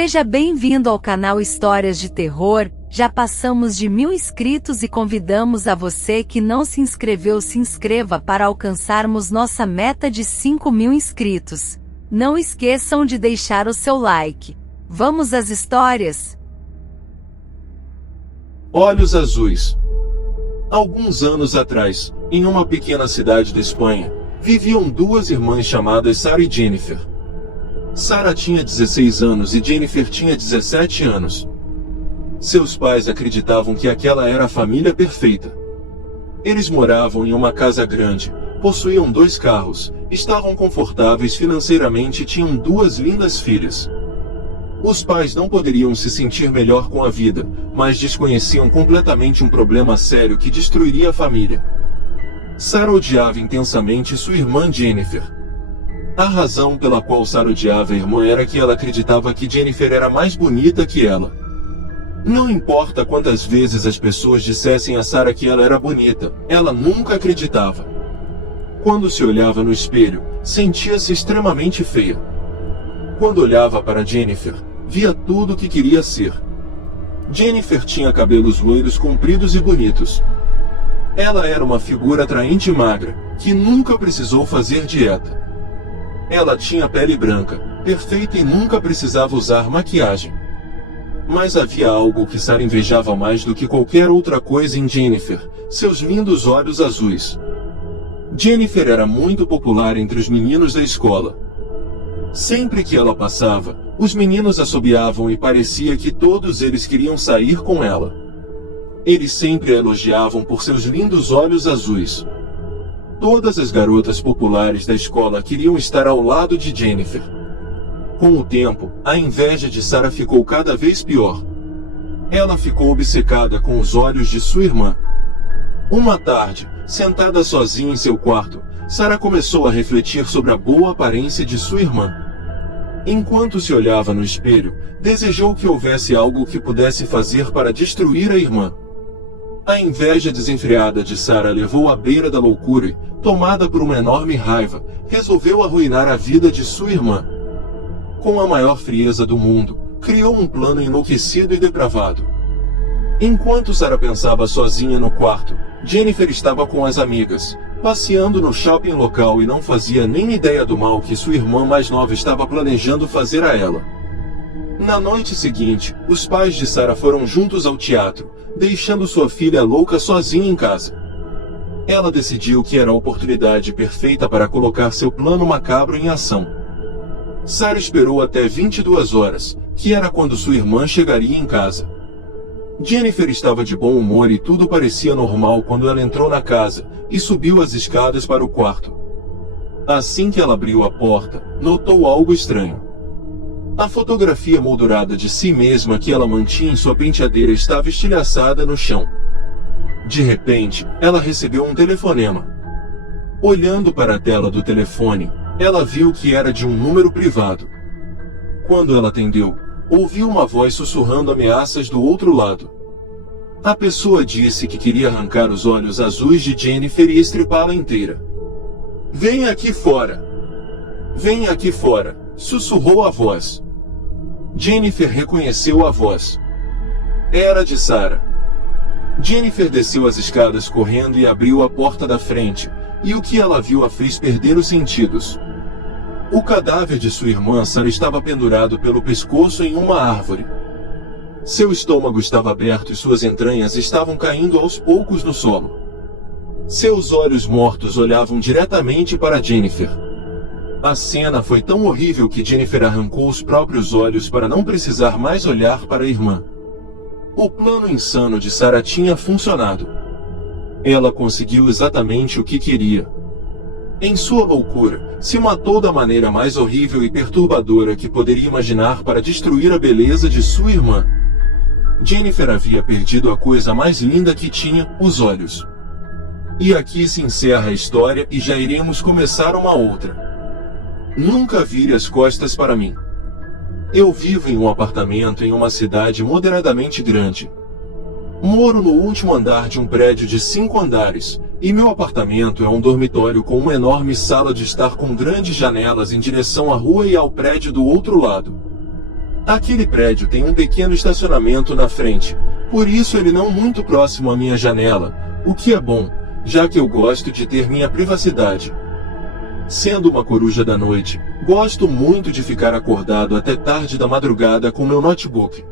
Seja bem-vindo ao canal Histórias de Terror. Já passamos de 1000 inscritos e convidamos a você que não se inscreveu se inscreva para alcançarmos nossa meta de 5000 inscritos. Não esqueçam de deixar o seu like. Vamos às histórias? Olhos Azuis. Alguns anos atrás, em uma pequena cidade da Espanha, viviam duas irmãs chamadas Sarah e Jennifer. Sarah tinha 16 anos e Jennifer tinha 17 anos. Seus pais acreditavam que aquela era a família perfeita. Eles moravam em uma casa grande, possuíam 2 carros, estavam confortáveis financeiramente e tinham 2 lindas filhas. Os pais não poderiam se sentir melhor com a vida, mas desconheciam completamente um problema sério que destruiria a família. Sarah odiava intensamente sua irmã Jennifer. A razão pela qual Sarah odiava a irmã era que ela acreditava que Jennifer era mais bonita que ela. Não importa quantas vezes as pessoas dissessem a Sarah que ela era bonita, ela nunca acreditava. Quando se olhava no espelho, sentia-se extremamente feia. Quando olhava para Jennifer, via tudo o que queria ser. Jennifer tinha cabelos loiros compridos e bonitos. Ela era uma figura atraente e magra, que nunca precisou fazer dieta. Ela tinha pele branca, perfeita e nunca precisava usar maquiagem. Mas havia algo que Sarah invejava mais do que qualquer outra coisa em Jennifer: seus lindos olhos azuis. Jennifer era muito popular entre os meninos da escola. Sempre que ela passava, os meninos assobiavam e parecia que todos eles queriam sair com ela. Eles sempre a elogiavam por seus lindos olhos azuis. Todas as garotas populares da escola queriam estar ao lado de Jennifer. Com o tempo, a inveja de Sarah ficou cada vez pior. Ela ficou obcecada com os olhos de sua irmã. Uma tarde, sentada sozinha em seu quarto, Sarah começou a refletir sobre a boa aparência de sua irmã. Enquanto se olhava no espelho, desejou que houvesse algo que pudesse fazer para destruir a irmã. A inveja desenfreada de Sarah levou à beira da loucura e, tomada por uma enorme raiva, resolveu arruinar a vida de sua irmã. Com a maior frieza do mundo, criou um plano enlouquecido e depravado. Enquanto Sarah pensava sozinha no quarto, Jennifer estava com as amigas, passeando no shopping local e não fazia nem ideia do mal que sua irmã mais nova estava planejando fazer a ela. Na noite seguinte, os pais de Sarah foram juntos ao teatro, deixando sua filha louca sozinha em casa. Ela decidiu que era a oportunidade perfeita para colocar seu plano macabro em ação. Sarah esperou até 22 horas, que era quando sua irmã chegaria em casa. Jennifer estava de bom humor e tudo parecia normal quando ela entrou na casa e subiu as escadas para o quarto. Assim que ela abriu a porta, notou algo estranho. A fotografia moldurada de si mesma que ela mantinha em sua penteadeira estava estilhaçada no chão. De repente, ela recebeu um telefonema. Olhando para a tela do telefone, ela viu que era de um número privado. Quando ela atendeu, ouviu uma voz sussurrando ameaças do outro lado. A pessoa disse que queria arrancar os olhos azuis de Jennifer e estripá-la inteira. "Venha aqui fora! Venha aqui fora!" sussurrou a voz. Jennifer reconheceu a voz. Era de Sarah. Jennifer desceu as escadas correndo e abriu a porta da frente, e o que ela viu a fez perder os sentidos. O cadáver de sua irmã Sarah estava pendurado pelo pescoço em uma árvore. Seu estômago estava aberto e suas entranhas estavam caindo aos poucos no solo. Seus olhos mortos olhavam diretamente para Jennifer. A cena foi tão horrível que Jennifer arrancou os próprios olhos para não precisar mais olhar para a irmã. O plano insano de Sarah tinha funcionado. Ela conseguiu exatamente o que queria. Em sua loucura, se matou da maneira mais horrível e perturbadora que poderia imaginar para destruir a beleza de sua irmã. Jennifer havia perdido a coisa mais linda que tinha, os olhos. E aqui se encerra a história e já iremos começar uma outra. Nunca vire as costas para mim. Eu vivo em um apartamento em uma cidade moderadamente grande. Moro no último andar de um prédio de 5 andares, e meu apartamento é um dormitório com uma enorme sala de estar com grandes janelas em direção à rua e ao prédio do outro lado. Aquele prédio tem um pequeno estacionamento na frente, por isso ele não muito próximo à minha janela, o que é bom, já que eu gosto de ter minha privacidade. Sendo uma coruja da noite, gosto muito de ficar acordado até tarde da madrugada com meu notebook.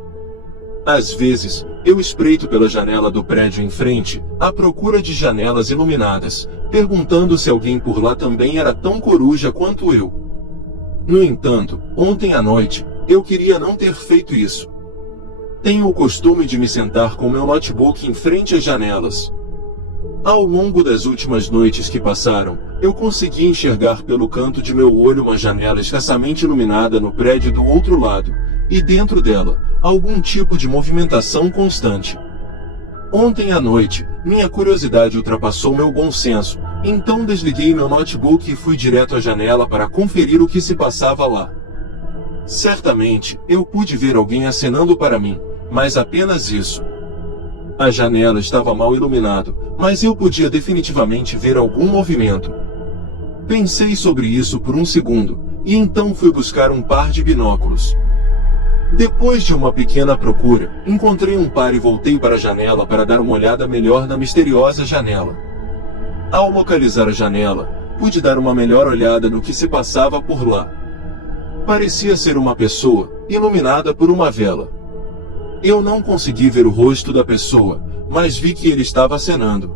Às vezes, eu espreito pela janela do prédio em frente, à procura de janelas iluminadas, perguntando se alguém por lá também era tão coruja quanto eu. No entanto, ontem à noite, eu queria não ter feito isso. Tenho o costume de me sentar com meu notebook em frente às janelas. Ao longo das últimas noites que passaram, eu consegui enxergar pelo canto de meu olho uma janela escassamente iluminada no prédio do outro lado, e dentro dela, algum tipo de movimentação constante. Ontem à noite, minha curiosidade ultrapassou meu bom senso, então desliguei meu notebook e fui direto à janela para conferir o que se passava lá. Certamente, eu pude ver alguém acenando para mim, mas apenas isso. A janela estava mal iluminada, mas eu podia definitivamente ver algum movimento. Pensei sobre isso por um segundo, e então fui buscar um par de binóculos. Depois de uma pequena procura, encontrei um par e voltei para a janela para dar uma olhada melhor na misteriosa janela. Ao localizar a janela, pude dar uma melhor olhada no que se passava por lá. Parecia ser uma pessoa, iluminada por uma vela. Eu não consegui ver o rosto da pessoa, mas vi que ele estava acenando.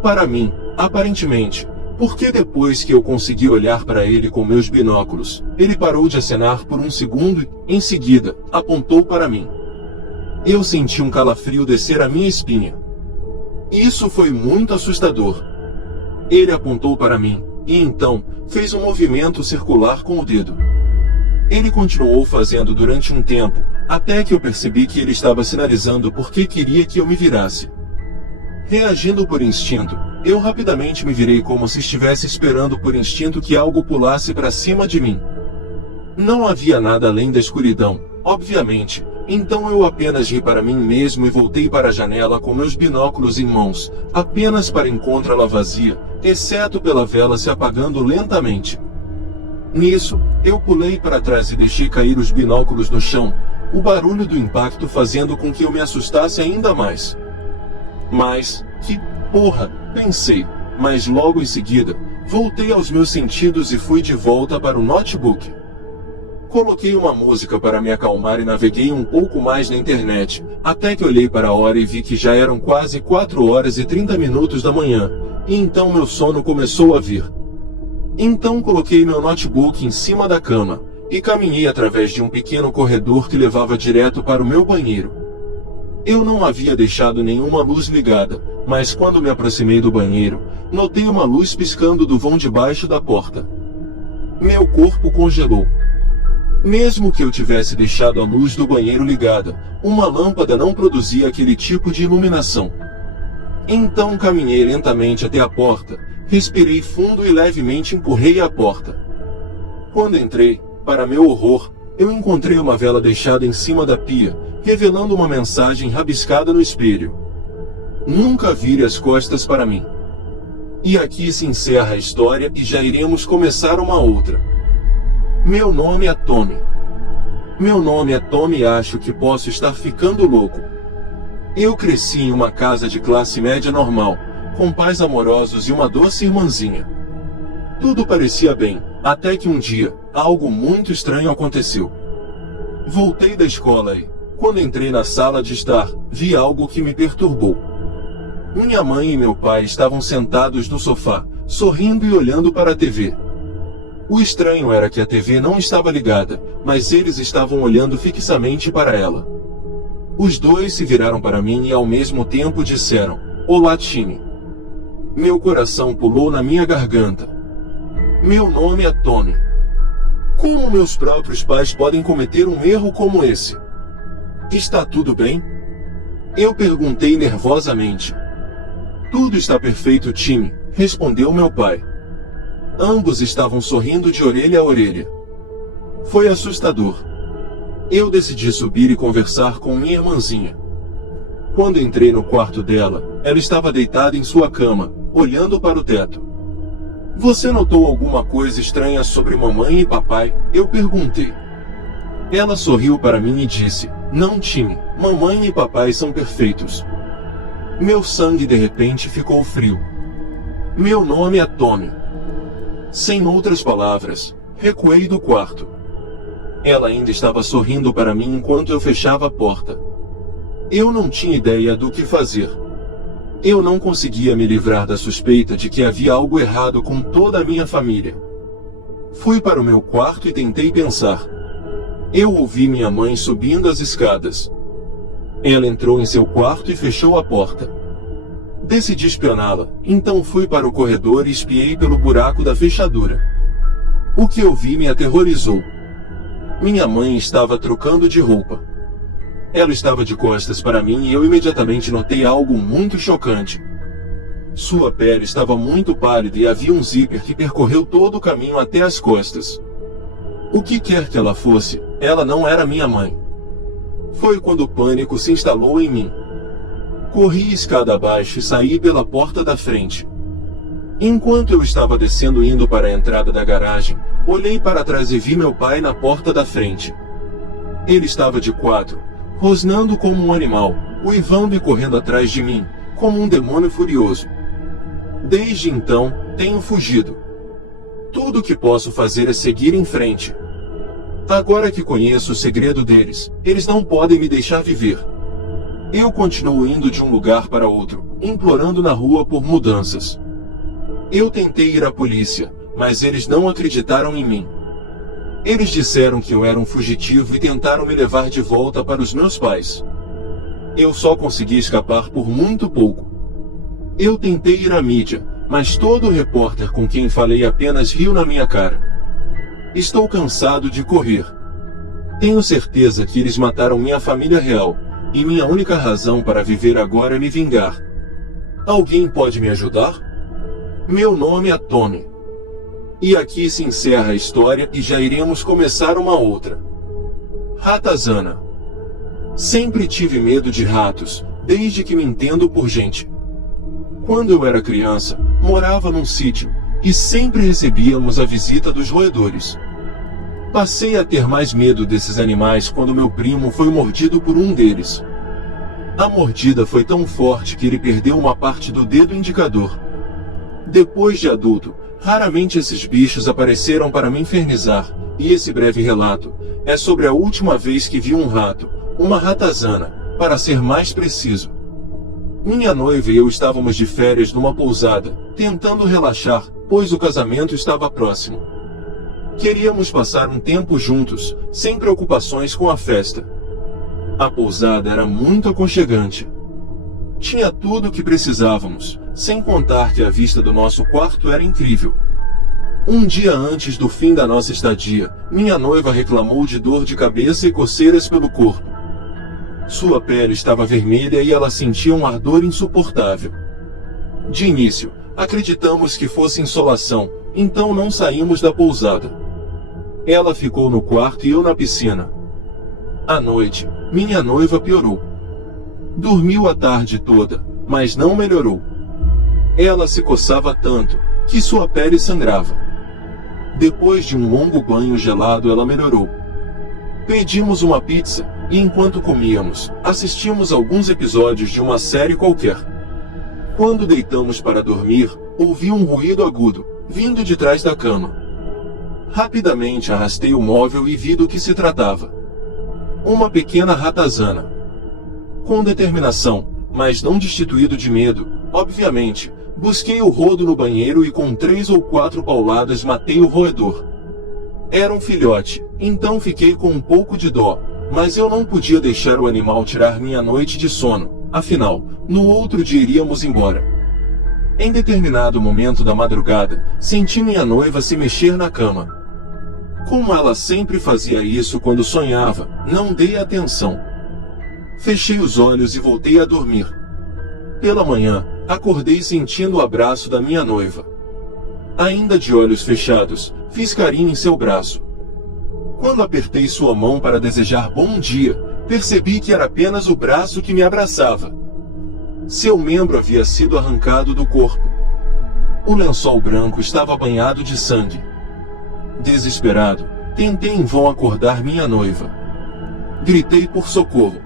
Para mim, aparentemente, porque depois que eu consegui olhar para ele com meus binóculos, ele parou de acenar por um segundo e, em seguida, apontou para mim. Eu senti um calafrio descer a minha espinha. Isso foi muito assustador. Ele apontou para mim, e então, fez um movimento circular com o dedo. Ele continuou fazendo durante um tempo, até que eu percebi que ele estava sinalizando porque queria que eu me virasse. Reagindo por instinto, eu rapidamente me virei como se estivesse esperando por instinto que algo pulasse para cima de mim. Não havia nada além da escuridão, obviamente, então eu apenas ri para mim mesmo e voltei para a janela com meus binóculos em mãos, apenas para encontrá-la vazia, exceto pela vela se apagando lentamente. Nisso, eu pulei para trás e deixei cair os binóculos no chão, o barulho do impacto fazendo com que eu me assustasse ainda mais. Mas, que porra, pensei, mas logo em seguida, voltei aos meus sentidos e fui de volta para o notebook. Coloquei uma música para me acalmar e naveguei um pouco mais na internet, até que olhei para a hora e vi que já eram quase 4 horas e 30 minutos da manhã, e então meu sono começou a vir. Então coloquei meu notebook em cima da cama, e caminhei através de um pequeno corredor que levava direto para o meu banheiro. Eu não havia deixado nenhuma luz ligada, mas quando me aproximei do banheiro, notei uma luz piscando do vão debaixo da porta. Meu corpo congelou. Mesmo que eu tivesse deixado a luz do banheiro ligada, uma lâmpada não produzia aquele tipo de iluminação. Então caminhei lentamente até a porta, respirei fundo e levemente empurrei a porta. Quando entrei, para meu horror, eu encontrei uma vela deixada em cima da pia, revelando uma mensagem rabiscada no espelho. Nunca vire as costas para mim. E aqui se encerra a história e já iremos começar uma outra. Meu nome é Tommy. Meu nome é Tommy e acho que posso estar ficando louco. Eu cresci em uma casa de classe média normal, com pais amorosos e uma doce irmãzinha. Tudo parecia bem, até que um dia, algo muito estranho aconteceu. Voltei da escola e, quando entrei na sala de estar, vi algo que me perturbou. Minha mãe e meu pai estavam sentados no sofá, sorrindo e olhando para a TV. O estranho era que a TV não estava ligada, mas eles estavam olhando fixamente para ela. Os dois se viraram para mim e ao mesmo tempo disseram, "Olá, Timmy." Meu coração pulou na minha garganta. Meu nome é Tommy. Como meus próprios pais podem cometer um erro como esse? Está tudo bem? Eu perguntei nervosamente. Tudo está perfeito, Timmy, respondeu meu pai. Ambos estavam sorrindo de orelha a orelha. Foi assustador. Eu decidi subir e conversar com minha irmãzinha. Quando entrei no quarto dela, ela estava deitada em sua cama, olhando para o teto. Você notou alguma coisa estranha sobre mamãe e papai? Eu perguntei. Ela sorriu para mim e disse: "Não, Tim, mamãe e papai são perfeitos." Meu sangue de repente ficou frio. Meu nome é Tommy. Sem outras palavras, recuei do quarto. Ela ainda estava sorrindo para mim enquanto eu fechava a porta. Eu não tinha ideia do que fazer. Eu não conseguia me livrar da suspeita de que havia algo errado com toda a minha família. Fui para o meu quarto e tentei pensar. Eu ouvi minha mãe subindo as escadas. Ela entrou em seu quarto e fechou a porta. Decidi espioná-la, então fui para o corredor e espiei pelo buraco da fechadura. O que eu vi me aterrorizou. Minha mãe estava trocando de roupa. Ela estava de costas para mim e eu imediatamente notei algo muito chocante. Sua pele estava muito pálida e havia um zíper que percorreu todo o caminho até as costas. O que quer que ela fosse, ela não era minha mãe. Foi quando o pânico se instalou em mim. Corri escada abaixo e saí pela porta da frente. Enquanto eu estava descendo indo para a entrada da garagem, olhei para trás e vi meu pai na porta da frente. Ele estava de quatro, rosnando como um animal, uivando e correndo atrás de mim, como um demônio furioso. Desde então, tenho fugido. Tudo o que posso fazer é seguir em frente. Agora que conheço o segredo deles, eles não podem me deixar viver. Eu continuo indo de um lugar para outro, implorando na rua por mudanças. Eu tentei ir à polícia, mas eles não acreditaram em mim. Eles disseram que eu era um fugitivo e tentaram me levar de volta para os meus pais. Eu só consegui escapar por muito pouco. Eu tentei ir à mídia, mas todo repórter com quem falei apenas riu na minha cara. Estou cansado de correr. Tenho certeza que eles mataram minha família real, e minha única razão para viver agora é me vingar. Alguém pode me ajudar? Meu nome é Tommy. E aqui se encerra a história e já iremos começar uma outra. Ratazana. Sempre tive medo de ratos, desde que me entendo por gente. Quando eu era criança, morava num sítio, e sempre recebíamos a visita dos roedores. Passei a ter mais medo desses animais quando meu primo foi mordido por um deles. A mordida foi tão forte que ele perdeu uma parte do dedo indicador. Depois de adulto, raramente esses bichos apareceram para me infernizar, e esse breve relato é sobre a última vez que vi um rato, uma ratazana, para ser mais preciso. Minha noiva e eu estávamos de férias numa pousada, tentando relaxar, pois o casamento estava próximo. Queríamos passar um tempo juntos, sem preocupações com a festa. A pousada era muito aconchegante. Tinha tudo o que precisávamos, sem contar que a vista do nosso quarto era incrível. Um dia antes do fim da nossa estadia, minha noiva reclamou de dor de cabeça e coceiras pelo corpo. Sua pele estava vermelha e ela sentia um ardor insuportável. De início, acreditamos que fosse insolação, então não saímos da pousada. Ela ficou no quarto e eu na piscina. À noite, minha noiva piorou. Dormiu a tarde toda, mas não melhorou. Ela se coçava tanto, que sua pele sangrava. Depois de um longo banho gelado, ela melhorou. Pedimos uma pizza, e enquanto comíamos, assistimos alguns episódios de uma série qualquer. Quando deitamos para dormir, ouvi um ruído agudo, vindo de trás da cama. Rapidamente arrastei o móvel e vi do que se tratava. Uma pequena ratazana. Com determinação, mas não destituído de medo, obviamente, busquei o rodo no banheiro e com 3 ou 4 pauladas matei o roedor. Era um filhote, então fiquei com um pouco de dó, mas eu não podia deixar o animal tirar minha noite de sono, afinal, no outro dia iríamos embora. Em determinado momento da madrugada, senti minha noiva se mexer na cama. Como ela sempre fazia isso quando sonhava, não dei atenção. Fechei os olhos e voltei a dormir. Pela manhã, acordei sentindo o abraço da minha noiva. Ainda de olhos fechados, fiz carinho em seu braço. Quando apertei sua mão para desejar bom dia, percebi que era apenas o braço que me abraçava. Seu membro havia sido arrancado do corpo. O lençol branco estava banhado de sangue. Desesperado, tentei em vão acordar minha noiva. Gritei por socorro.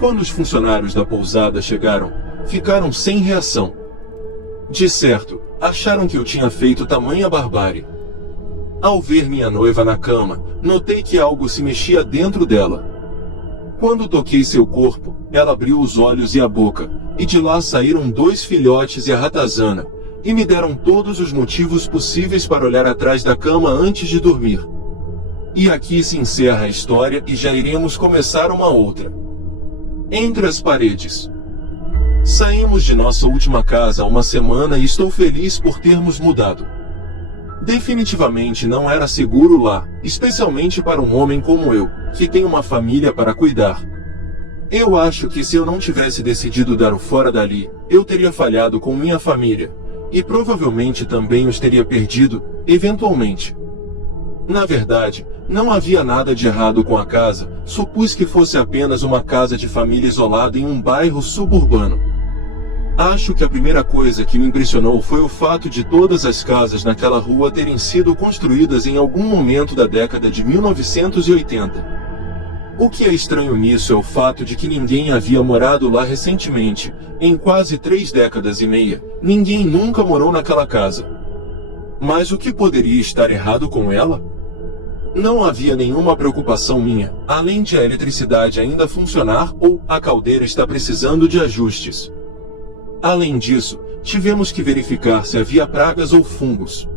Quando os funcionários da pousada chegaram, ficaram sem reação. De certo, acharam que eu tinha feito tamanha barbárie. Ao ver minha noiva na cama, notei que algo se mexia dentro dela. Quando toquei seu corpo, ela abriu os olhos e a boca, e de lá saíram 2 filhotes e a ratazana, e me deram todos os motivos possíveis para olhar atrás da cama antes de dormir. E aqui se encerra a história e já iremos começar uma outra. Entre as paredes. Saímos de nossa última casa há uma semana e estou feliz por termos mudado. Definitivamente não era seguro lá, especialmente para um homem como eu, que tem uma família para cuidar. Eu acho que se eu não tivesse decidido dar o fora dali, eu teria falhado com minha família, e provavelmente também os teria perdido, eventualmente. Na verdade, não havia nada de errado com a casa, supus que fosse apenas uma casa de família isolada em um bairro suburbano. Acho que a primeira coisa que me impressionou foi o fato de todas as casas naquela rua terem sido construídas em algum momento da década de 1980. O que é estranho nisso é o fato de que ninguém havia morado lá recentemente, em quase 3 décadas e meia, ninguém nunca morou naquela casa. Mas o que poderia estar errado com ela? Não havia nenhuma preocupação minha, além de a eletricidade ainda funcionar ou a caldeira está precisando de ajustes. Além disso, tivemos que verificar se havia pragas ou fungos.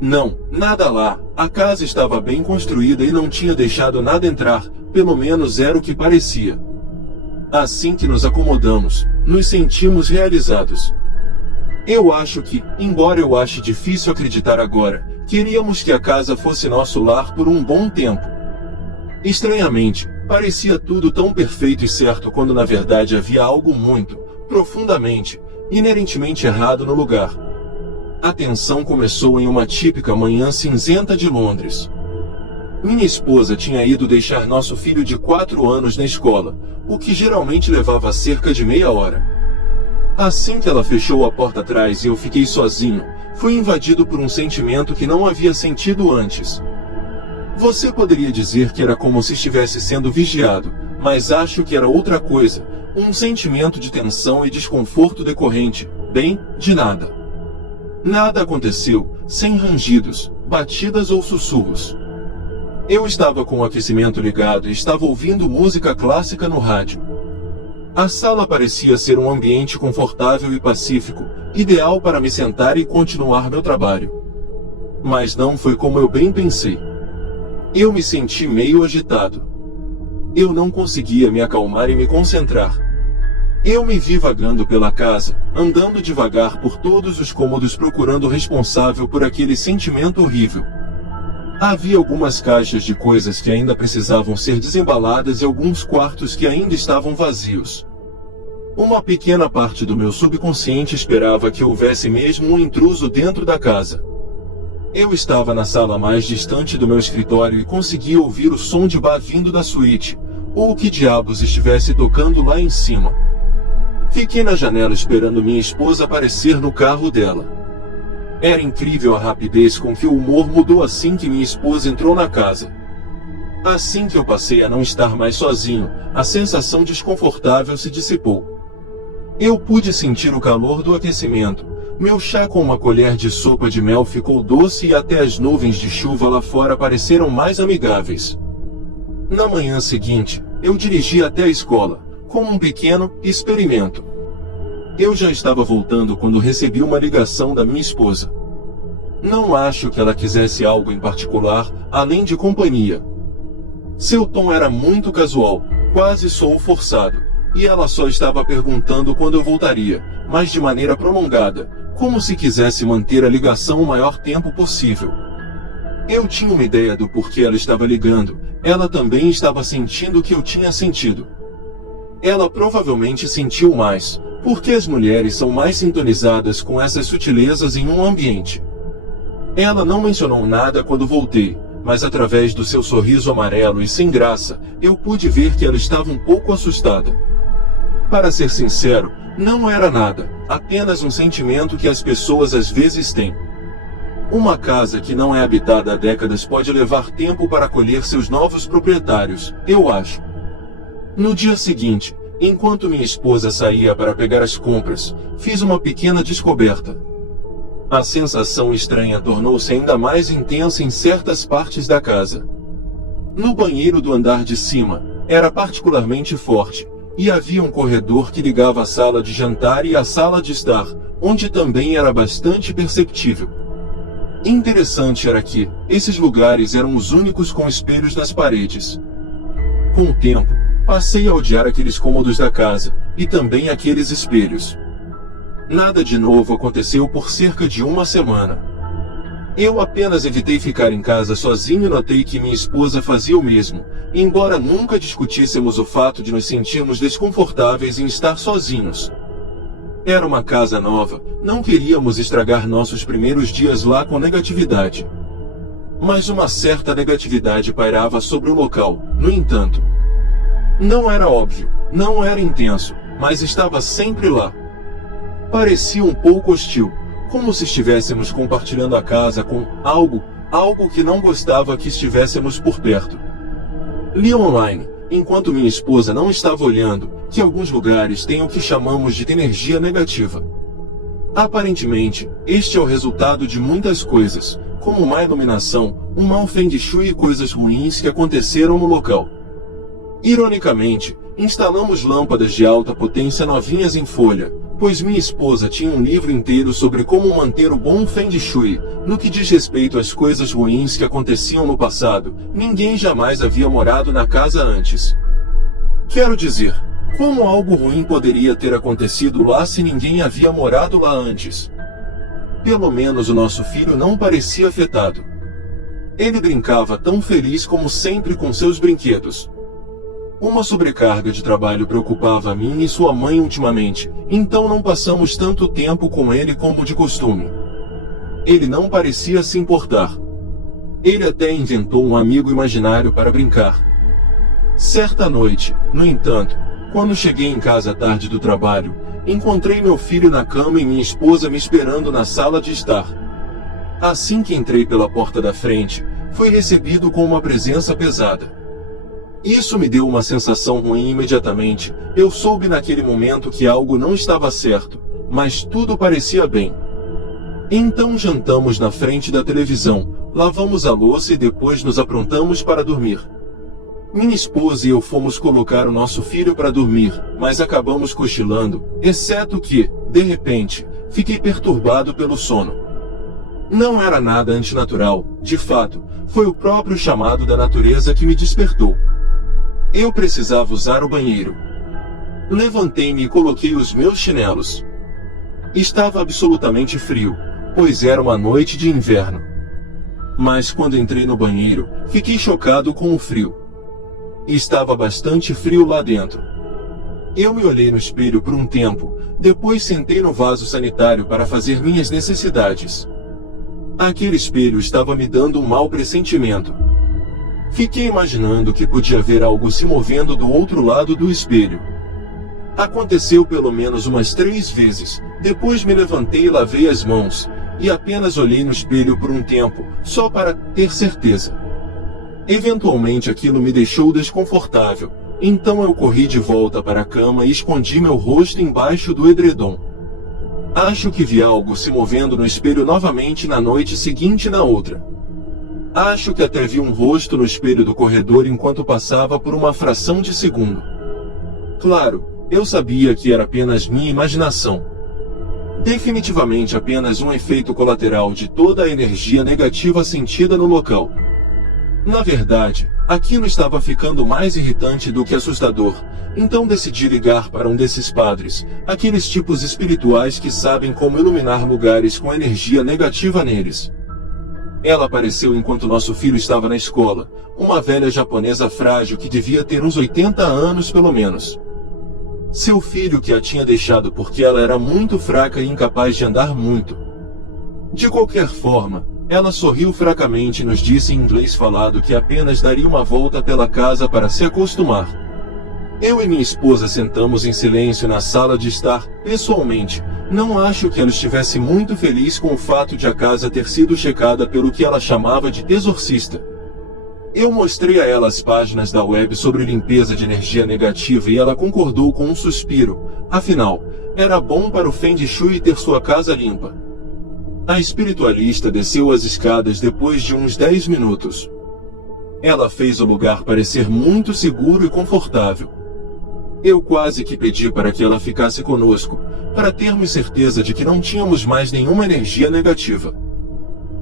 Não, nada lá, a casa estava bem construída e não tinha deixado nada entrar, pelo menos era o que parecia. Assim que nos acomodamos, nos sentimos realizados. Eu acho que, embora eu ache difícil acreditar agora, queríamos que a casa fosse nosso lar por um bom tempo. Estranhamente, parecia tudo tão perfeito e certo quando na verdade havia algo muito, profundamente, inerentemente errado no lugar. A tensão começou em uma típica manhã cinzenta de Londres. Minha esposa tinha ido deixar nosso filho de 4 anos na escola, o que geralmente levava cerca de meia hora. Assim que ela fechou a porta atrás e eu fiquei sozinho, fui invadido por um sentimento que não havia sentido antes. Você poderia dizer que era como se estivesse sendo vigiado, mas acho que era outra coisa, um sentimento de tensão e desconforto decorrente, de nada. Nada aconteceu, sem rangidos, batidas ou sussurros. Eu estava com o aquecimento ligado e estava ouvindo música clássica no rádio. A sala parecia ser um ambiente confortável e pacífico, ideal para me sentar e continuar meu trabalho. Mas não foi como eu bem pensei. Eu me senti meio agitado. Eu não conseguia me acalmar e me concentrar. Eu me vi vagando pela casa, andando devagar por todos os cômodos procurando o responsável por aquele sentimento horrível. Havia algumas caixas de coisas que ainda precisavam ser desembaladas e alguns quartos que ainda estavam vazios. Uma pequena parte do meu subconsciente esperava que houvesse mesmo um intruso dentro da casa. Eu estava na sala mais distante do meu escritório e conseguia ouvir o som de bar vindo da suíte, ou o que diabos estivesse tocando lá em cima. Fiquei na janela esperando minha esposa aparecer no carro dela. Era incrível a rapidez com que o humor mudou assim que minha esposa entrou na casa. Assim que eu passei a não estar mais sozinho, a sensação desconfortável se dissipou. Eu pude sentir o calor do aquecimento. Meu chá com uma colher de sopa de mel ficou doce e até as nuvens de chuva lá fora pareceram mais amigáveis. Na manhã seguinte, eu dirigi até a escola, como um pequeno experimento. Eu já estava voltando quando recebi uma ligação da minha esposa. Não acho que ela quisesse algo em particular, além de companhia. Seu tom era muito casual, quase sou forçado, e ela só estava perguntando quando eu voltaria, mas de maneira prolongada, como se quisesse manter a ligação o maior tempo possível. Eu tinha uma ideia do porquê ela estava ligando, ela também estava sentindo o que eu tinha sentido. Ela provavelmente sentiu mais, porque as mulheres são mais sintonizadas com essas sutilezas em um ambiente. Ela não mencionou nada quando voltei, mas através do seu sorriso amarelo e sem graça, eu pude ver que ela estava um pouco assustada. Para ser sincero, não era nada, apenas um sentimento que as pessoas às vezes têm. Uma casa que não é habitada há décadas pode levar tempo para acolher seus novos proprietários, eu acho. No dia seguinte, enquanto minha esposa saía para pegar as compras, fiz uma pequena descoberta. A sensação estranha tornou-se ainda mais intensa em certas partes da casa. No banheiro do andar de cima, era particularmente forte, e havia um corredor que ligava a sala de jantar e a sala de estar, onde também era bastante perceptível. Interessante era que, esses lugares eram os únicos com espelhos nas paredes. Com o tempo, passei a odiar aqueles cômodos da casa, e também aqueles espelhos. Nada de novo aconteceu por cerca de uma semana. Eu apenas evitei ficar em casa sozinho e notei que minha esposa fazia o mesmo, embora nunca discutíssemos o fato de nos sentirmos desconfortáveis em estar sozinhos. Era uma casa nova, não queríamos estragar nossos primeiros dias lá com negatividade. Mas uma certa negatividade pairava sobre o local, no entanto. Não era óbvio, não era intenso, mas estava sempre lá. Parecia um pouco hostil, como se estivéssemos compartilhando a casa com algo que não gostava que estivéssemos por perto. Li online, enquanto minha esposa não estava olhando, que alguns lugares têm o que chamamos de energia negativa. Aparentemente, este é o resultado de muitas coisas, como má iluminação, um mau feng shui e coisas ruins que aconteceram no local. Ironicamente, instalamos lâmpadas de alta potência novinhas em folha, pois minha esposa tinha um livro inteiro sobre como manter o bom feng shui. No que diz respeito às coisas ruins que aconteciam no passado, ninguém jamais havia morado na casa antes. Quero dizer, como algo ruim poderia ter acontecido lá se ninguém havia morado lá antes? Pelo menos o nosso filho não parecia afetado. Ele brincava tão feliz como sempre com seus brinquedos. Uma sobrecarga de trabalho preocupava a mim e sua mãe ultimamente, então não passamos tanto tempo com ele como de costume. Ele não parecia se importar. Ele até inventou um amigo imaginário para brincar. Certa noite, no entanto, quando cheguei em casa tarde do trabalho, encontrei meu filho na cama e minha esposa me esperando na sala de estar. Assim que entrei pela porta da frente, fui recebido com uma presença pesada. Isso me deu uma sensação ruim imediatamente. Eu soube naquele momento que algo não estava certo, mas tudo parecia bem. Então jantamos na frente da televisão, lavamos a louça e depois nos aprontamos para dormir. Minha esposa e eu fomos colocar o nosso filho para dormir, mas acabamos cochilando, exceto que, de repente, fiquei perturbado pelo sono. Não era nada antinatural, de fato, foi o próprio chamado da natureza que me despertou. Eu precisava usar o banheiro. Levantei-me e coloquei os meus chinelos. Estava absolutamente frio, pois era uma noite de inverno. Mas quando entrei no banheiro, fiquei chocado com o frio. Estava bastante frio lá dentro. Eu me olhei no espelho por um tempo, depois sentei no vaso sanitário para fazer minhas necessidades. Aquele espelho estava me dando um mau pressentimento. Fiquei imaginando que podia haver algo se movendo do outro lado do espelho. Aconteceu pelo menos umas 3 vezes, depois me levantei e lavei as mãos, e apenas olhei no espelho por um tempo, só para ter certeza. Eventualmente aquilo me deixou desconfortável, então eu corri de volta para a cama e escondi meu rosto embaixo do edredom. Acho que vi algo se movendo no espelho novamente na noite seguinte e na outra. Acho que até vi um rosto no espelho do corredor enquanto passava por uma fração de segundo. Claro, eu sabia que era apenas minha imaginação. Definitivamente apenas um efeito colateral de toda a energia negativa sentida no local. Na verdade, aquilo estava ficando mais irritante do que assustador, então decidi ligar para um desses padres, aqueles tipos espirituais que sabem como iluminar lugares com energia negativa neles. Ela apareceu enquanto nosso filho estava na escola, uma velha japonesa frágil que devia ter uns 80 anos pelo menos. Seu filho que a tinha deixado porque ela era muito fraca e incapaz de andar muito. De qualquer forma, ela sorriu fracamente e nos disse em inglês falado que apenas daria uma volta pela casa para se acostumar. Eu e minha esposa sentamos em silêncio na sala de estar, pessoalmente, Não acho que ela estivesse muito feliz com o fato de a casa ter sido checada pelo que ela chamava de exorcista. Eu mostrei a ela as páginas da web sobre limpeza de energia negativa e ela concordou com um suspiro. Afinal, era bom para o Feng Shui ter sua casa limpa. A espiritualista desceu as escadas depois de uns 10 minutos. Ela fez o lugar parecer muito seguro e confortável. Eu quase que pedi para que ela ficasse conosco, para termos certeza de que não tínhamos mais nenhuma energia negativa.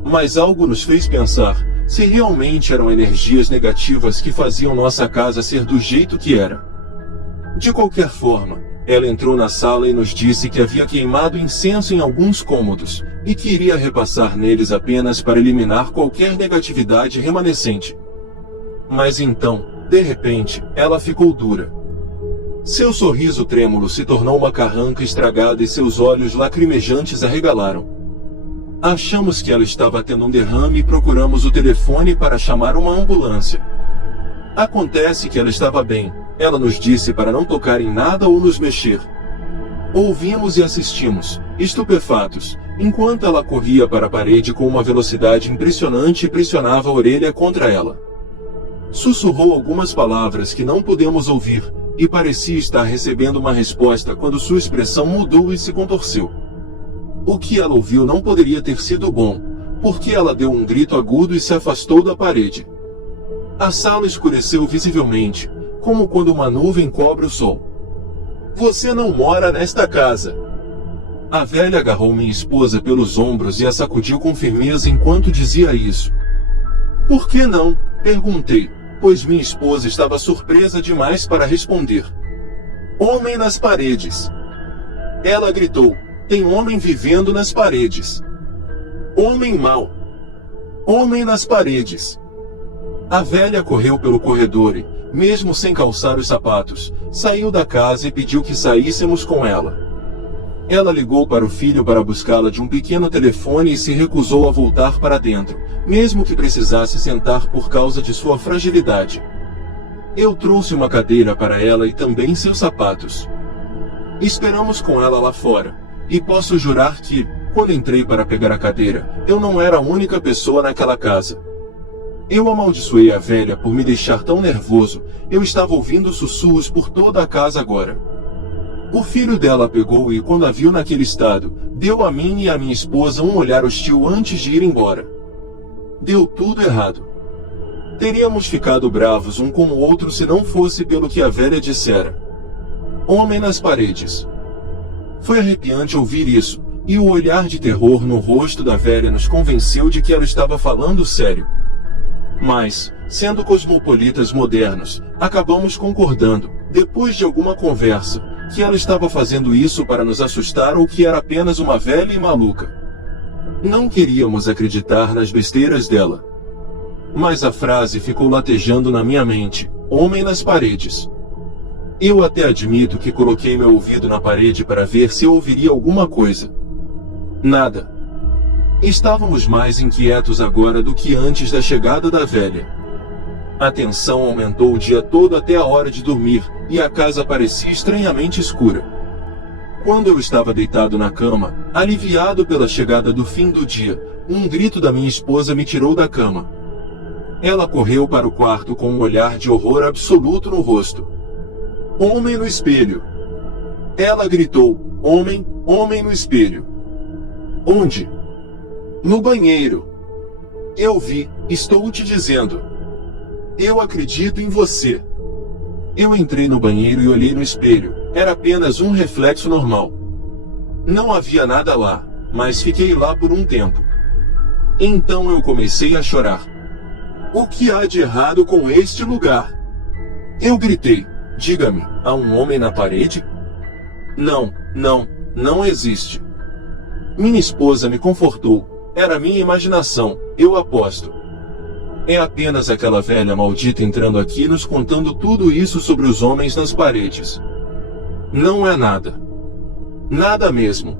Mas algo nos fez pensar se realmente eram energias negativas que faziam nossa casa ser do jeito que era. De qualquer forma, ela entrou na sala e nos disse que havia queimado incenso em alguns cômodos, e que iria repassar neles apenas para eliminar qualquer negatividade remanescente. Mas então, de repente, ela ficou dura. Seu sorriso trêmulo se tornou uma carranca estragada e seus olhos lacrimejantes arregalaram. Achamos que ela estava tendo um derrame e procuramos o telefone para chamar uma ambulância. Acontece que ela estava bem. Ela nos disse para não tocar em nada ou nos mexer. Ouvimos e assistimos, estupefatos, enquanto ela corria para a parede com uma velocidade impressionante e pressionava a orelha contra ela. Sussurrou algumas palavras que não pudemos ouvir, e parecia estar recebendo uma resposta quando sua expressão mudou e se contorceu. O que ela ouviu não poderia ter sido bom, porque ela deu um grito agudo e se afastou da parede. A sala escureceu visivelmente, como quando uma nuvem cobre o sol. Você não mora nesta casa. A velha agarrou minha esposa pelos ombros e a sacudiu com firmeza enquanto dizia isso. Por que não? Perguntei, pois minha esposa estava surpresa demais para responder. Homem nas paredes. Ela gritou. Tem homem vivendo nas paredes. Homem mau. Homem nas paredes. A velha correu pelo corredor e, mesmo sem calçar os sapatos, saiu da casa e pediu que saíssemos com ela. Ela ligou para o filho para buscá-la de um pequeno telefone e se recusou a voltar para dentro, mesmo que precisasse sentar por causa de sua fragilidade. Eu trouxe uma cadeira para ela e também seus sapatos. Esperamos com ela lá fora. E posso jurar que, quando entrei para pegar a cadeira, eu não era a única pessoa naquela casa. Eu amaldiçoei a velha por me deixar tão nervoso, eu estava ouvindo sussurros por toda a casa agora. O filho dela pegou e, quando a viu naquele estado, deu a mim e a minha esposa um olhar hostil antes de ir embora. Deu tudo errado. Teríamos ficado bravos um com o outro se não fosse pelo que a velha dissera. Homem nas paredes. Foi arrepiante ouvir isso, e o olhar de terror no rosto da velha nos convenceu de que ela estava falando sério. Mas, sendo cosmopolitas modernos, acabamos concordando, depois de alguma conversa, que ela estava fazendo isso para nos assustar ou que era apenas uma velha e maluca. Não queríamos acreditar nas besteiras dela. Mas a frase ficou latejando na minha mente, homem nas paredes. Eu até admito que coloquei meu ouvido na parede para ver se eu ouviria alguma coisa. Nada. Estávamos mais inquietos agora do que antes da chegada da velha. A tensão aumentou o dia todo até a hora de dormir, e a casa parecia estranhamente escura. Quando eu estava deitado na cama, aliviado pela chegada do fim do dia, um grito da minha esposa me tirou da cama. Ela correu para o quarto com um olhar de horror absoluto no rosto. Homem no espelho. Ela gritou, homem, homem no espelho. Onde? No banheiro. Eu vi, estou te dizendo. Eu acredito em você. Eu entrei no banheiro e olhei no espelho, era apenas um reflexo normal. Não havia nada lá, mas fiquei lá por um tempo. Então eu comecei a chorar. O que há de errado com este lugar? Eu gritei. Diga-me, há um homem na parede? Não existe. Minha esposa me confortou. Era minha imaginação, eu aposto. É apenas aquela velha maldita entrando aqui nos contando tudo isso sobre os homens nas paredes. Não é nada. Nada mesmo.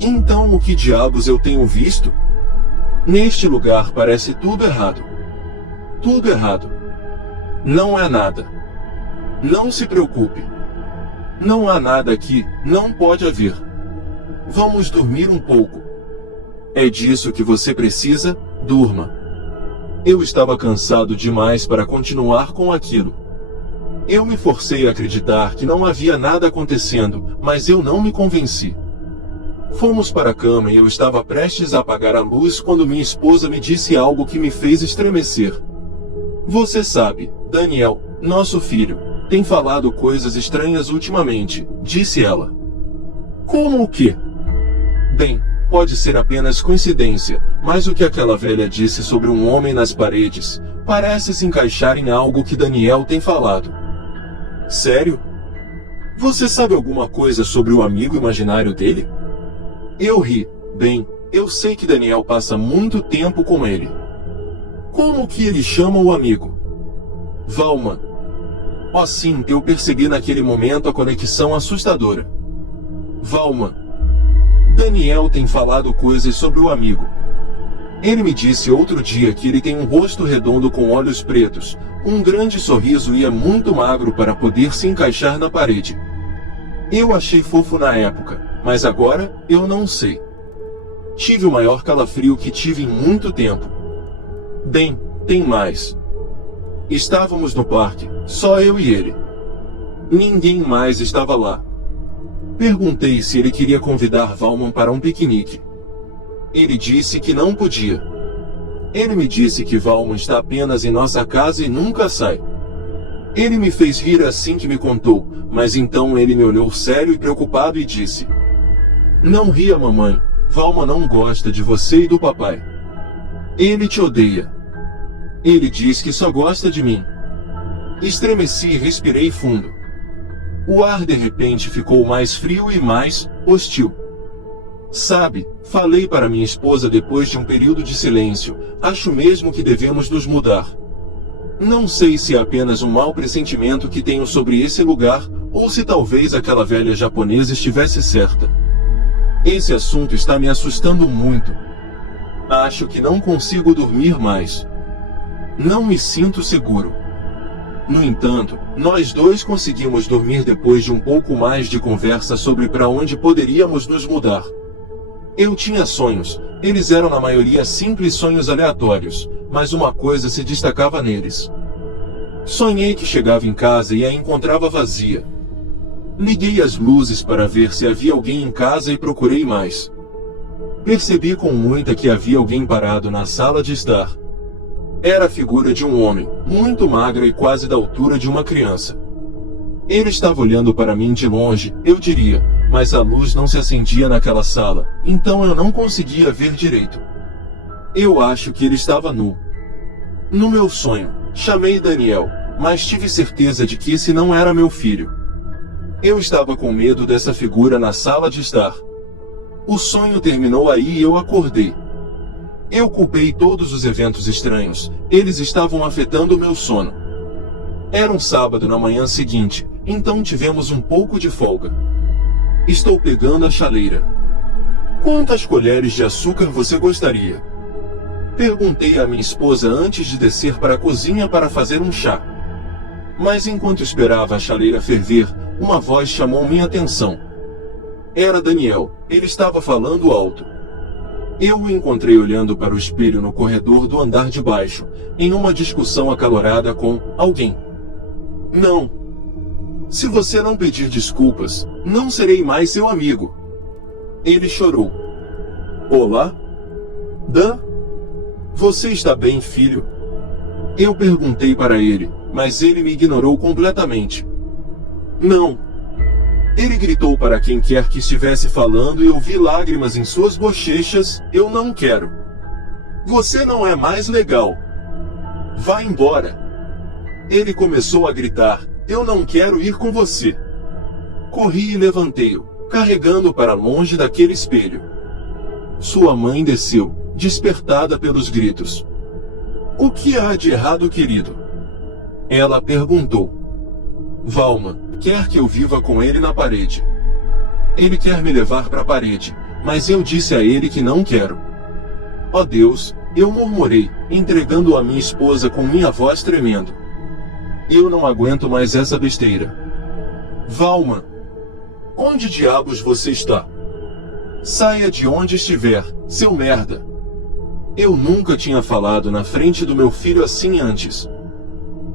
Então o que diabos eu tenho visto? Neste lugar parece tudo errado. Tudo errado. Não é nada. Não se preocupe. Não há nada aqui, não pode haver. Vamos dormir um pouco. É disso que você precisa? Durma. Eu estava cansado demais para continuar com aquilo. Eu me forcei a acreditar que não havia nada acontecendo, mas eu não me convenci. Fomos para a cama e eu estava prestes a apagar a luz quando minha esposa me disse algo que me fez estremecer. Você sabe, Daniel, nosso filho, tem falado coisas estranhas ultimamente, disse ela. Como o quê? Bem, pode ser apenas coincidência, mas o que aquela velha disse sobre um homem nas paredes parece se encaixar em algo que Daniel tem falado. Sério? Você sabe alguma coisa sobre o amigo imaginário dele? Eu ri. Bem, eu sei que Daniel passa muito tempo com ele. Como que ele chama o amigo? Valman. Oh sim, eu percebi naquele momento a conexão assustadora. Valman. Daniel tem falado coisas sobre o amigo. Ele me disse outro dia que ele tem um rosto redondo com olhos pretos, um grande sorriso e é muito magro para poder se encaixar na parede. Eu achei fofo na época, mas agora eu não sei. Tive o maior calafrio que tive em muito tempo. Bem, tem mais. Estávamos no parque, só eu e ele. Ninguém mais estava lá. Perguntei se ele queria convidar Valman para um piquenique. Ele disse que não podia. Ele me disse que Valman está apenas em nossa casa e nunca sai. Ele me fez rir assim que me contou, mas então ele me olhou sério e preocupado e disse: Não ria, mamãe. Valman não gosta de você e do papai. Ele te odeia. Ele diz que só gosta de mim. Estremeci e respirei fundo. O ar de repente ficou mais frio e mais hostil. Sabe, falei para minha esposa depois de um período de silêncio, acho mesmo que devemos nos mudar. Não sei se é apenas um mau pressentimento que tenho sobre esse lugar, ou se talvez aquela velha japonesa estivesse certa. Esse assunto está me assustando muito. Acho que não consigo dormir mais. Não me sinto seguro. No entanto, nós dois conseguimos dormir depois de um pouco mais de conversa sobre para onde poderíamos nos mudar. Eu tinha sonhos, eles eram na maioria simples sonhos aleatórios, mas uma coisa se destacava neles. Sonhei que chegava em casa e a encontrava vazia. Liguei as luzes para ver se havia alguém em casa e procurei mais. Percebi com muita que havia alguém parado na sala de estar. Era a figura de um homem, muito magro e quase da altura de uma criança. Ele estava olhando para mim de longe, eu diria, mas a luz não se acendia naquela sala, então eu não conseguia ver direito. Eu acho que ele estava nu. No meu sonho, chamei Daniel, mas tive certeza de que esse não era meu filho. Eu estava com medo dessa figura na sala de estar. O sonho terminou aí e eu acordei. Eu culpei todos os eventos estranhos, eles estavam afetando o meu sono. Era um sábado na manhã seguinte, então tivemos um pouco de folga. Estou pegando a chaleira. Quantas colheres de açúcar você gostaria? Perguntei à minha esposa antes de descer para a cozinha para fazer um chá. Mas enquanto esperava a chaleira ferver, uma voz chamou minha atenção. Era Daniel, ele estava falando alto. Eu o encontrei olhando para o espelho no corredor do andar de baixo, em uma discussão acalorada com alguém. Não. Se você não pedir desculpas, não serei mais seu amigo. Ele chorou. Olá? Dan? Você está bem, filho? Eu perguntei para ele, mas ele me ignorou completamente. Não. Ele gritou para quem quer que estivesse falando e eu vi lágrimas em suas bochechas, eu não quero. Você não é mais legal. Vá embora. Ele começou a gritar, eu não quero ir com você. Corri e levantei-o, carregando-o para longe daquele espelho. Sua mãe desceu, despertada pelos gritos. O que há de errado, querido? Ela perguntou. Valman quer que eu viva com ele na parede. Ele quer me levar para a parede, mas eu disse a ele que não quero. Ó Deus, eu murmurei, entregando a minha esposa com minha voz tremendo. Eu não aguento mais essa besteira. Valman, onde diabos você está? Saia de onde estiver, seu merda. Eu nunca tinha falado na frente do meu filho assim antes.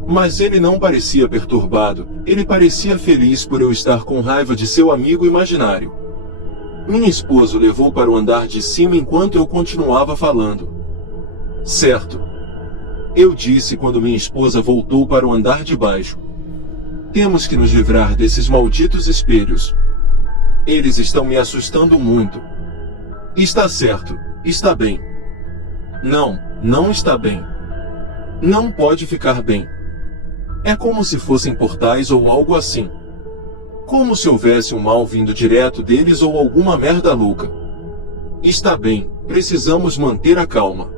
Mas ele não parecia perturbado, ele parecia feliz por eu estar com raiva de seu amigo imaginário. Minha esposa o levou para o andar de cima enquanto eu continuava falando. Certo. Eu disse quando minha esposa voltou para o andar de baixo. Temos que nos livrar desses malditos espelhos. Eles estão me assustando muito. Está certo, está bem. Não, não está bem. Não pode ficar bem. É como se fossem portais ou algo assim. Como se houvesse um mal vindo direto deles ou alguma merda louca. Está bem, precisamos manter a calma.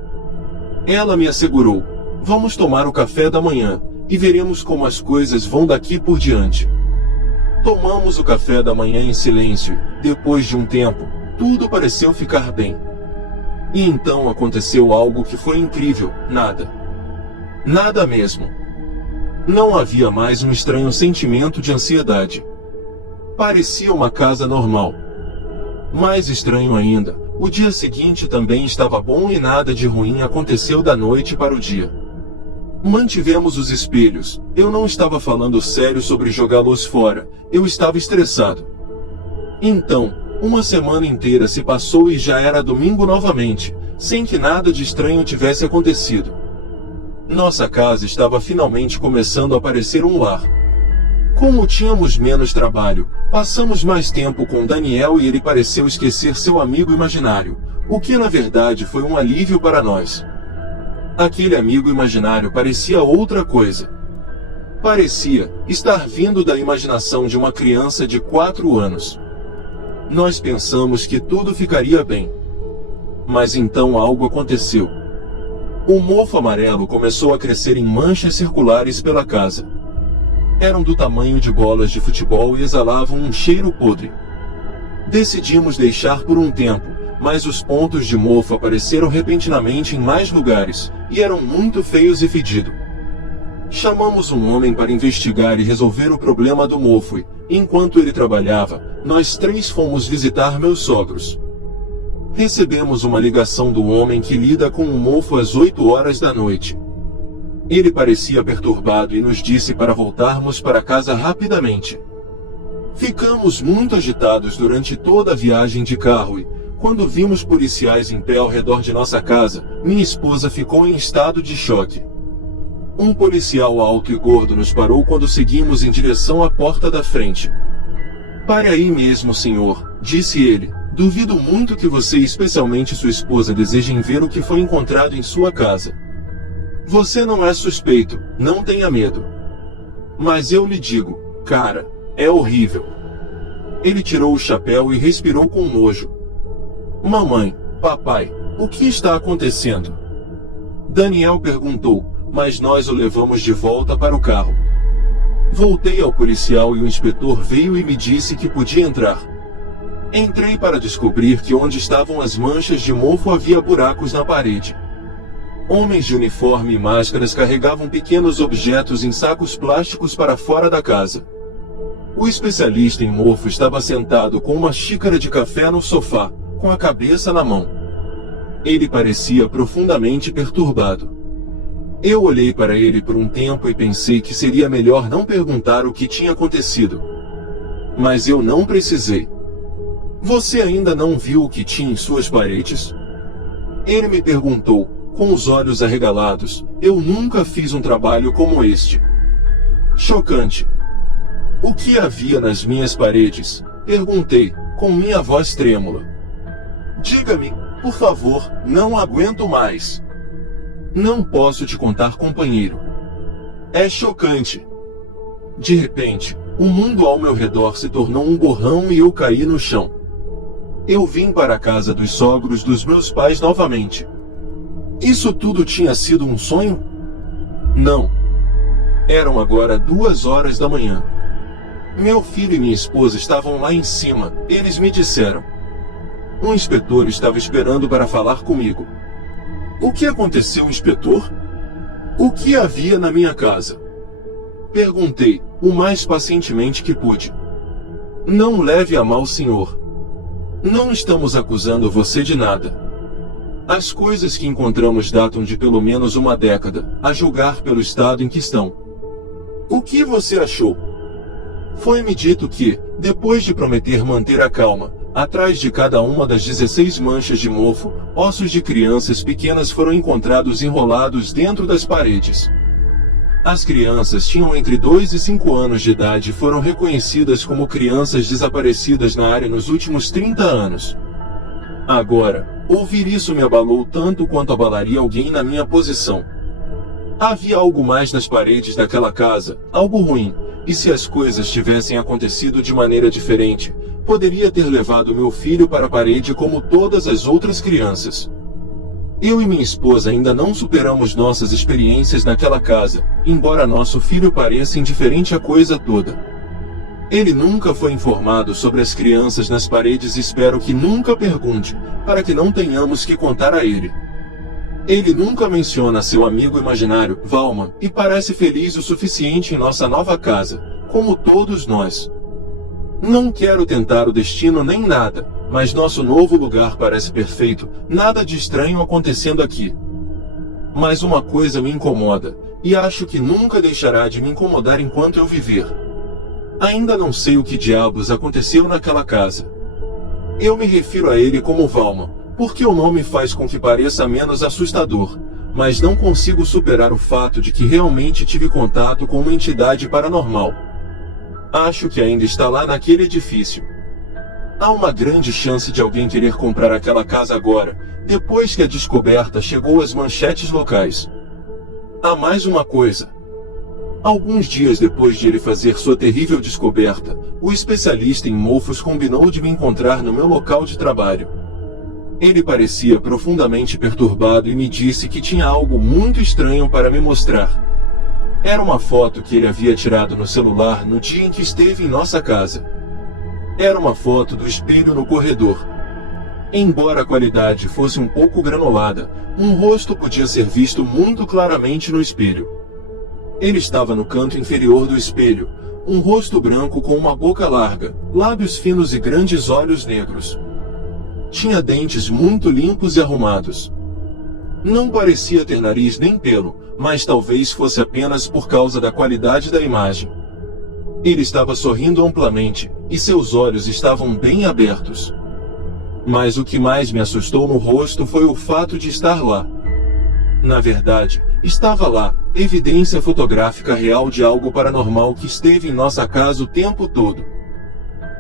Ela me assegurou, vamos tomar o café da manhã, e veremos como as coisas vão daqui por diante. Tomamos o café da manhã em silêncio, depois de um tempo, tudo pareceu ficar bem. E então aconteceu algo que foi incrível, nada. Nada mesmo. Não havia mais um estranho sentimento de ansiedade. Parecia uma casa normal. Mais estranho ainda, o dia seguinte também estava bom e nada de ruim aconteceu da noite para o dia. Mantivemos os espelhos, eu não estava falando sério sobre jogá-los fora, eu estava estressado. Então, uma semana inteira se passou e já era domingo novamente, sem que nada de estranho tivesse acontecido. Nossa casa estava finalmente começando a parecer um lar. Como tínhamos menos trabalho, passamos mais tempo com Daniel e ele pareceu esquecer seu amigo imaginário, o que na verdade foi um alívio para nós. Aquele amigo imaginário parecia outra coisa. Parecia estar vindo da imaginação de uma criança de 4 anos. Nós pensamos que tudo ficaria bem. Mas então algo aconteceu. O mofo amarelo começou a crescer em manchas circulares pela casa. Eram do tamanho de bolas de futebol e exalavam um cheiro podre. Decidimos deixar por um tempo, mas os pontos de mofo apareceram repentinamente em mais lugares, e eram muito feios e fedidos. Chamamos um homem para investigar e resolver o problema do mofo e, enquanto ele trabalhava, nós 3 fomos visitar meus sogros. Recebemos uma ligação do homem que lida com o mofo às 8 horas da noite. Ele parecia perturbado e nos disse para voltarmos para casa rapidamente. Ficamos muito agitados durante toda a viagem de carro e, quando vimos policiais em pé ao redor de nossa casa, minha esposa ficou em estado de choque. Um policial alto e gordo nos parou quando seguimos em direção à porta da frente. Pare aí mesmo, senhor, disse ele. Duvido muito que você e especialmente sua esposa desejem ver o que foi encontrado em sua casa. Você não é suspeito, não tenha medo. Mas eu lhe digo, cara, é horrível. Ele tirou o chapéu e respirou com nojo. Mamãe, papai, o que está acontecendo? Daniel perguntou, mas nós o levamos de volta para o carro. Voltei ao policial e o inspetor veio e me disse que podia entrar. Entrei para descobrir que onde estavam as manchas de mofo havia buracos na parede. Homens de uniforme e máscaras carregavam pequenos objetos em sacos plásticos para fora da casa. O especialista em mofo estava sentado com uma xícara de café no sofá, com a cabeça na mão. Ele parecia profundamente perturbado. Eu olhei para ele por um tempo e pensei que seria melhor não perguntar o que tinha acontecido. Mas eu não precisei. Você ainda não viu o que tinha em suas paredes? Ele me perguntou, com os olhos arregalados. Eu nunca fiz um trabalho como este. Chocante. O que havia nas minhas paredes? Perguntei, com minha voz trêmula. Diga-me, por favor, não aguento mais. Não posso te contar, companheiro. É chocante. De repente, o mundo ao meu redor se tornou um borrão e eu caí no chão. Eu vim para a casa dos sogros dos meus pais novamente. Isso tudo tinha sido um sonho? Não. Eram agora 2 horas da manhã. Meu filho e minha esposa estavam lá em cima, eles me disseram. Um inspetor estava esperando para falar comigo. O que aconteceu, inspetor? O que havia na minha casa? Perguntei, o mais pacientemente que pude. Não leve a mal, senhor. Não estamos acusando você de nada. As coisas que encontramos datam de pelo menos uma década, a julgar pelo estado em que estão. O que você achou? Foi-me dito que, depois de prometer manter a calma, atrás de cada uma das 16 manchas de mofo, ossos de crianças pequenas foram encontrados enrolados dentro das paredes. As crianças tinham entre 2 e 5 anos de idade e foram reconhecidas como crianças desaparecidas na área nos últimos 30 anos. Agora, ouvir isso me abalou tanto quanto abalaria alguém na minha posição. Havia algo mais nas paredes daquela casa, algo ruim, e se as coisas tivessem acontecido de maneira diferente, poderia ter levado meu filho para a parede como todas as outras crianças. Eu e minha esposa ainda não superamos nossas experiências naquela casa, embora nosso filho pareça indiferente à coisa toda. Ele nunca foi informado sobre as crianças nas paredes e espero que nunca pergunte, para que não tenhamos que contar a ele. Ele nunca menciona seu amigo imaginário, Valma, e parece feliz o suficiente em nossa nova casa, como todos nós. Não quero tentar o destino nem nada, mas nosso novo lugar parece perfeito, nada de estranho acontecendo aqui. Mas uma coisa me incomoda, e acho que nunca deixará de me incomodar enquanto eu viver. Ainda não sei o que diabos aconteceu naquela casa. Eu me refiro a ele como Valma, porque o nome faz com que pareça menos assustador, mas não consigo superar o fato de que realmente tive contato com uma entidade paranormal. Acho que ainda está lá naquele edifício. Há uma grande chance de alguém querer comprar aquela casa agora, depois que a descoberta chegou às manchetes locais. Há mais uma coisa. Alguns dias depois de ele fazer sua terrível descoberta, o especialista em mofos combinou de me encontrar no meu local de trabalho. Ele parecia profundamente perturbado e me disse que tinha algo muito estranho para me mostrar. Era uma foto que ele havia tirado no celular no dia em que esteve em nossa casa. Era uma foto do espelho no corredor. Embora a qualidade fosse um pouco granulada, um rosto podia ser visto muito claramente no espelho. Ele estava no canto inferior do espelho, um rosto branco com uma boca larga, lábios finos e grandes olhos negros. Tinha dentes muito limpos e arrumados. Não parecia ter nariz nem pelo, mas talvez fosse apenas por causa da qualidade da imagem. Ele estava sorrindo amplamente, e seus olhos estavam bem abertos. Mas o que mais me assustou no rosto foi o fato de estar lá. Na verdade, estava lá, evidência fotográfica real de algo paranormal que esteve em nossa casa o tempo todo.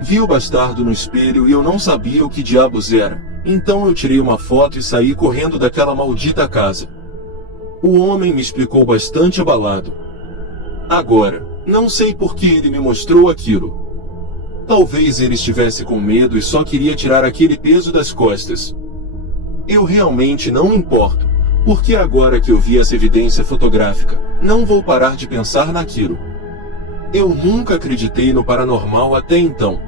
Vi o bastardo no espelho e eu não sabia o que diabos era, então eu tirei uma foto e saí correndo daquela maldita casa. O homem me explicou bastante abalado. Agora, não sei por que ele me mostrou aquilo. Talvez ele estivesse com medo e só queria tirar aquele peso das costas. Eu realmente não me importo, porque agora que eu vi essa evidência fotográfica, não vou parar de pensar naquilo. Eu nunca acreditei no paranormal até então.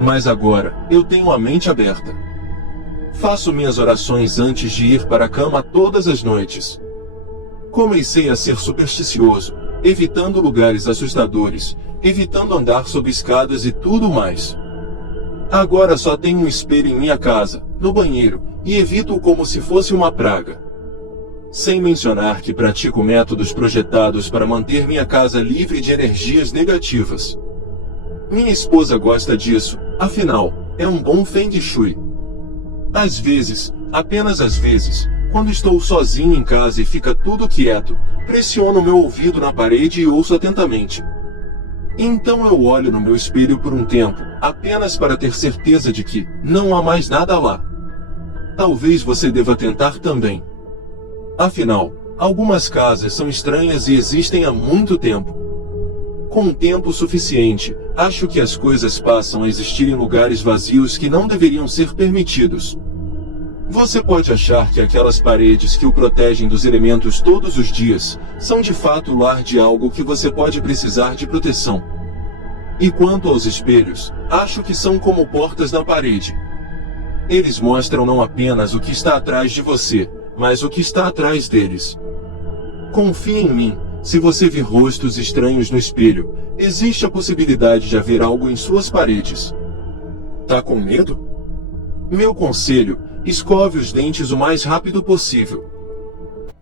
Mas agora, eu tenho a mente aberta. Faço minhas orações antes de ir para a cama todas as noites. Comecei a ser supersticioso, evitando lugares assustadores, evitando andar sob escadas e tudo mais. Agora só tenho um espelho em minha casa, no banheiro, e evito-o como se fosse uma praga. Sem mencionar que pratico métodos projetados para manter minha casa livre de energias negativas. Minha esposa gosta disso, afinal, é um bom Feng Shui. Às vezes, apenas às vezes, quando estou sozinho em casa e fica tudo quieto, pressiono meu ouvido na parede e ouço atentamente. Então eu olho no meu espelho por um tempo, apenas para ter certeza de que não há mais nada lá. Talvez você deva tentar também. Afinal, algumas casas são estranhas e existem há muito tempo. Com tempo suficiente, acho que as coisas passam a existir em lugares vazios que não deveriam ser permitidos. Você pode achar que aquelas paredes que o protegem dos elementos todos os dias, são de fato o lar de algo que você pode precisar de proteção. E quanto aos espelhos, acho que são como portas na parede. Eles mostram não apenas o que está atrás de você, mas o que está atrás deles. Confie em mim, se você vir rostos estranhos no espelho, existe a possibilidade de haver algo em suas paredes. Tá com medo? Meu conselho: escove os dentes o mais rápido possível.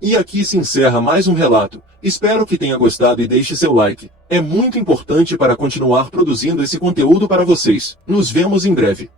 E aqui se encerra mais um relato. Espero que tenha gostado e deixe seu like. É muito importante para continuar produzindo esse conteúdo para vocês. Nos vemos em breve.